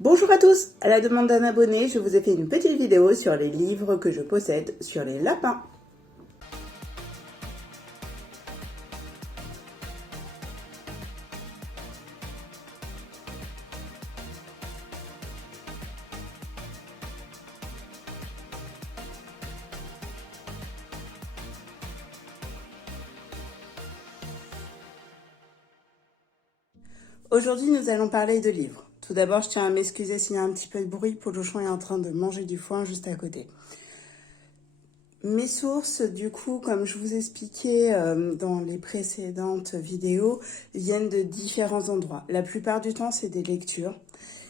Bonjour à tous, à la demande d'un abonné, je vous ai fait une petite vidéo sur les livres que je possède sur les lapins. Aujourd'hui, nous allons parler de livres. Tout d'abord, je tiens à m'excuser s'il y a un petit peu de bruit, Polochon est en train de manger du foin juste à côté. Mes sources, du coup, comme je vous expliquais dans les précédentes vidéos, viennent de différents endroits. La plupart du temps, c'est des lectures.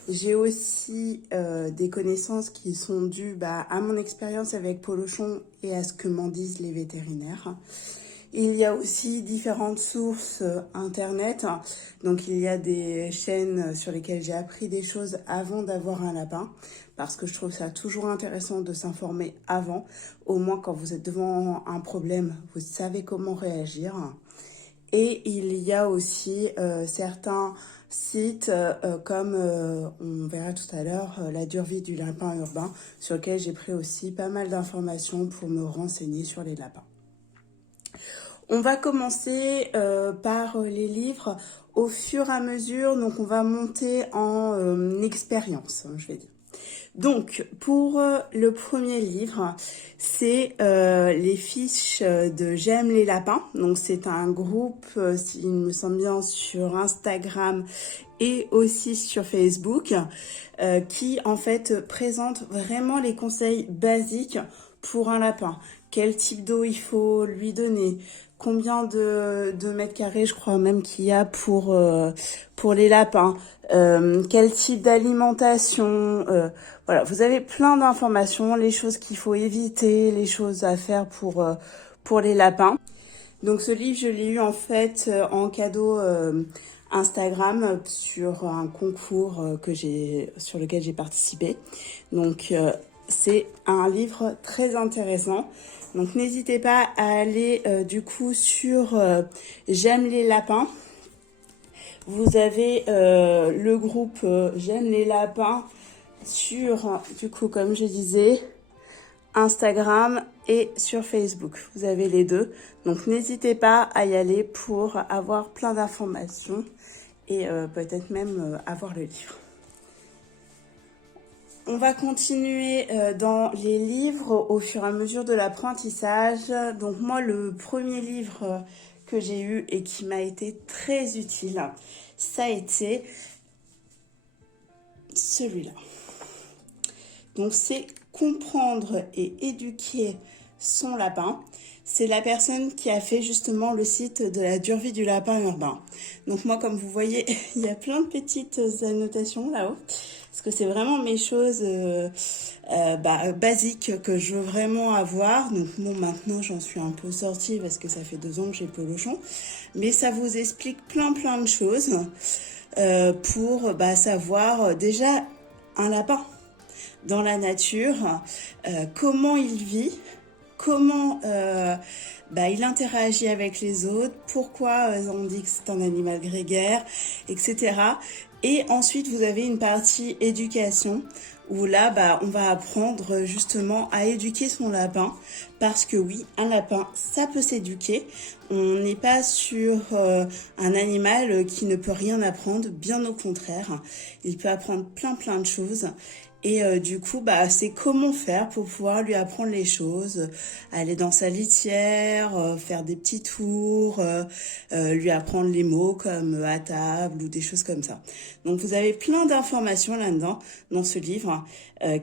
J'ai aussi des connaissances qui sont dues à mon expérience avec Polochon et à ce que m'en disent les vétérinaires. Il y a aussi différentes sources internet. Donc il y a des chaînes sur lesquelles j'ai appris des choses avant d'avoir un lapin, parce que je trouve ça toujours intéressant de s'informer avant. Au moins quand vous êtes devant un problème, vous savez comment réagir. Et il y a aussi certains sites comme on verra tout à l'heure, la dure vie du lapin urbain, sur lequel j'ai pris aussi pas mal d'informations pour me renseigner sur les lapins. On va commencer par les livres au fur et à mesure, donc on va monter en expérience, je vais dire. Donc, pour le premier livre, c'est les fiches de J'aime les lapins. Donc, c'est un groupe, s'il me semble bien, sur Instagram et aussi sur Facebook, qui en fait présente vraiment les conseils basiques pour un lapin. Quel type d'eau il faut lui donner, combien de mètres carrés, je crois même qu'il y a pour les lapins, quel type d'alimentation, voilà, vous avez plein d'informations, les choses qu'il faut éviter, les choses à faire pour les lapins. Donc ce livre, je l'ai eu en fait en cadeau Instagram sur un concours sur lequel j'ai participé. Donc c'est un livre très intéressant. Donc n'hésitez pas à aller du coup sur J'aime les lapins. Vous avez le groupe J'aime les lapins sur, du coup, comme je disais, Instagram et sur Facebook. Vous avez les deux. Donc n'hésitez pas à y aller pour avoir plein d'informations et peut-être même avoir le livre. On va continuer dans les livres au fur et à mesure de l'apprentissage. Donc moi, le premier livre que j'ai eu et qui m'a été très utile, ça a été celui-là. Donc c'est comprendre et éduquer son lapin. C'est la personne qui a fait justement le site de la dure vie du lapin urbain. Donc moi, comme vous voyez, il y a plein de petites annotations là-haut. Parce que c'est vraiment mes choses basiques que je veux vraiment avoir. Donc bon, maintenant j'en suis un peu sortie parce que ça fait 2 ans que j'ai Polochon. Mais ça vous explique plein de choses pour savoir déjà un lapin dans la nature, comment il vit, comment il interagit avec les autres, pourquoi on dit que c'est un animal grégaire, etc. Et ensuite, vous avez une partie éducation où là, on va apprendre justement à éduquer son lapin. Parce que oui, un lapin, ça peut s'éduquer. On n'est pas sur un animal qui ne peut rien apprendre, bien au contraire. Il peut apprendre plein de choses. Et du coup, c'est comment faire pour pouvoir lui apprendre les choses, aller dans sa litière, faire des petits tours, lui apprendre les mots comme à table ou des choses comme ça. Donc vous avez plein d'informations là-dedans, dans ce livre,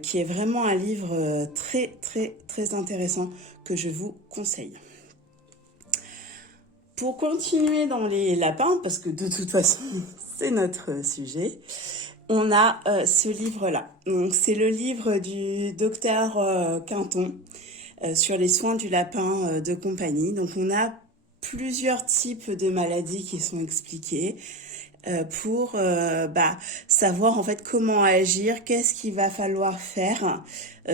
qui est vraiment un livre très intéressant que je vous conseille. Pour continuer dans les lapins, parce que de toute façon, c'est notre sujet, on a ce livre-là. Donc, c'est le livre du docteur Quinton sur les soins du lapin de compagnie. Donc, on a plusieurs types de maladies qui sont expliquées. pour savoir en fait comment agir, qu'est-ce qu'il va falloir faire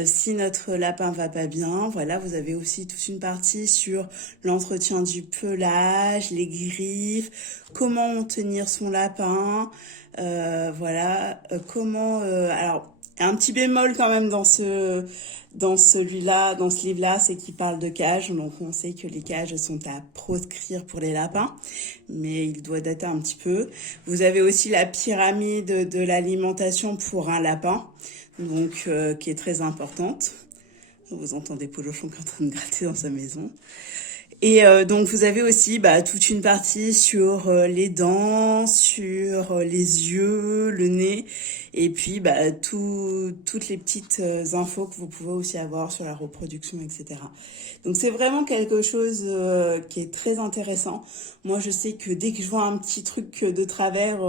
si notre lapin va pas bien. Voilà, vous avez aussi toute une partie sur l'entretien du pelage, les griffes, comment tenir son lapin, comment alors un petit bémol quand même dans celui-là, dans ce livre-là, c'est qu'il parle de cages. Donc on sait que les cages sont à proscrire pour les lapins, mais il doit dater un petit peu. Vous avez aussi la pyramide de l'alimentation pour un lapin, donc qui est très importante. Vous entendez Polochon qui est en train de gratter dans sa maison. Et donc vous avez aussi toute une partie sur les dents, sur les yeux, le nez, et puis toutes les petites infos que vous pouvez aussi avoir sur la reproduction, etc. Donc c'est vraiment quelque chose qui est très intéressant. Moi je sais que dès que je vois un petit truc de travers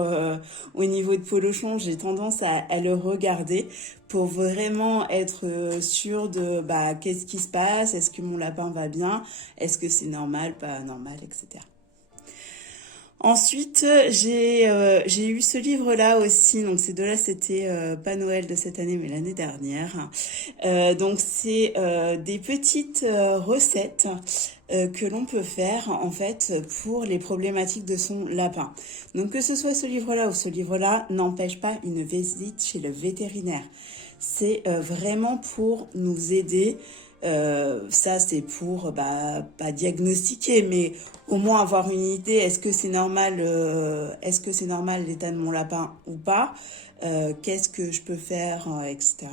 au niveau de Polochon, j'ai tendance à le regarder pour vraiment être sûre de qu'est-ce qui se passe, est-ce que mon lapin va bien, est-ce que c'est normal, pas normal, etc. Ensuite, j'ai eu ce livre-là aussi, donc ces deux-là, c'était pas Noël de cette année, mais l'année dernière. Donc c'est des petites recettes que l'on peut faire en fait pour les problématiques de son lapin. Donc que ce soit ce livre-là ou ce livre-là, n'empêche pas une visite chez le vétérinaire. C'est vraiment pour nous aider. Ça c'est pour pas diagnostiquer, mais au moins avoir une idée. Est-ce que c'est normal l'état de mon lapin ou pas, qu'est-ce que je peux faire, etc.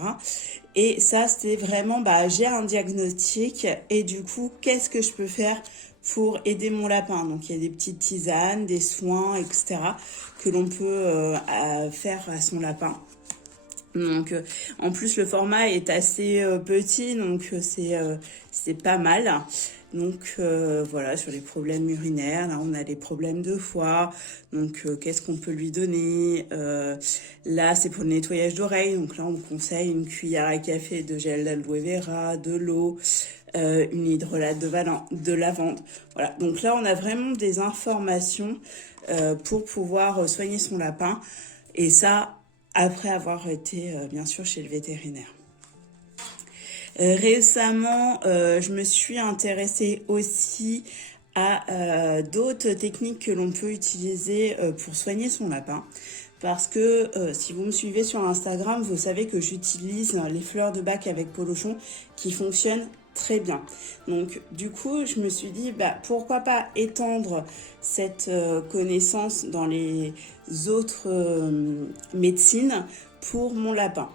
Et ça c'est vraiment j'ai un diagnostic et du coup qu'est-ce que je peux faire pour aider mon lapin. Donc il y a des petites tisanes, des soins, etc. que l'on peut faire à son lapin. Donc en plus le format est assez petit, donc c'est pas mal. Donc voilà, sur les problèmes urinaires, là on a les problèmes de foie, donc qu'est-ce qu'on peut lui donner, là c'est pour le nettoyage d'oreilles, donc là on conseille une cuillère à café de gel d'aloe vera, de l'eau, une hydrolate de lavande. Voilà, donc là on a vraiment des informations pour pouvoir soigner son lapin, et ça après avoir été bien sûr chez le vétérinaire. Récemment, je me suis intéressée aussi à d'autres techniques que l'on peut utiliser pour soigner son lapin. Parce que si vous me suivez sur Instagram, vous savez que j'utilise les fleurs de bac avec Polochon qui fonctionnent très bien. Donc du coup, je me suis dit pourquoi pas étendre cette connaissance dans les autres médecines pour mon lapin.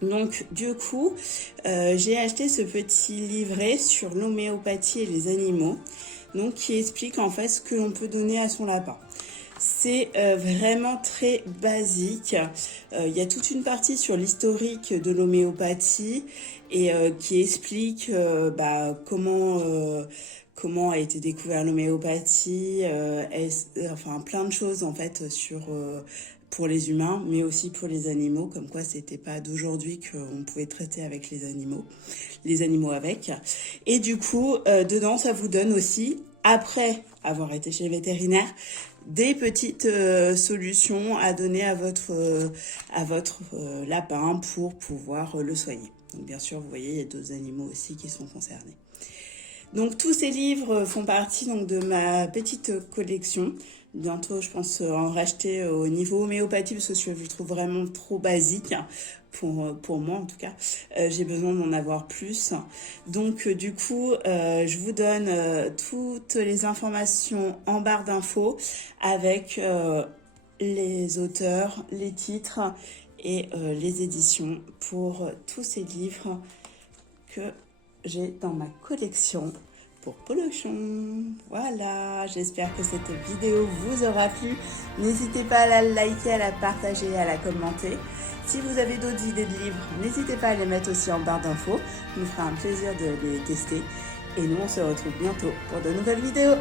Donc du coup, j'ai acheté ce petit livret sur l'homéopathie et les animaux, donc qui explique en fait ce que l'on peut donner à son lapin. C'est vraiment très basique. Il y a toute une partie sur l'historique de l'homéopathie et qui explique comment a été découvert l'homéopathie, enfin plein de choses en fait pour les humains, mais aussi pour les animaux, comme quoi c'était pas d'aujourd'hui qu'on pouvait traiter avec les animaux avec. Et du coup, dedans, ça vous donne aussi, après avoir été chez le vétérinaire, des petites solutions à donner à votre lapin pour pouvoir le soigner. Donc bien sûr, vous voyez, il y a d'autres animaux aussi qui sont concernés. Donc tous ces livres font partie donc de ma petite collection. Bientôt, je pense en racheter au niveau homéopathie parce que je le trouve vraiment trop basique pour moi en tout cas. J'ai besoin d'en avoir plus. Donc du coup, je vous donne toutes les informations en barre d'infos avec les auteurs, les titres et les éditions pour tous ces livres que j'ai dans ma collection pour Polochon. Voilà, j'espère que cette vidéo vous aura plu. N'hésitez pas à la liker, à la partager, à la commenter. Si vous avez d'autres idées de livres, n'hésitez pas à les mettre aussi en barre d'infos. Ça nous fera un plaisir de les tester. Et nous, on se retrouve bientôt pour de nouvelles vidéos.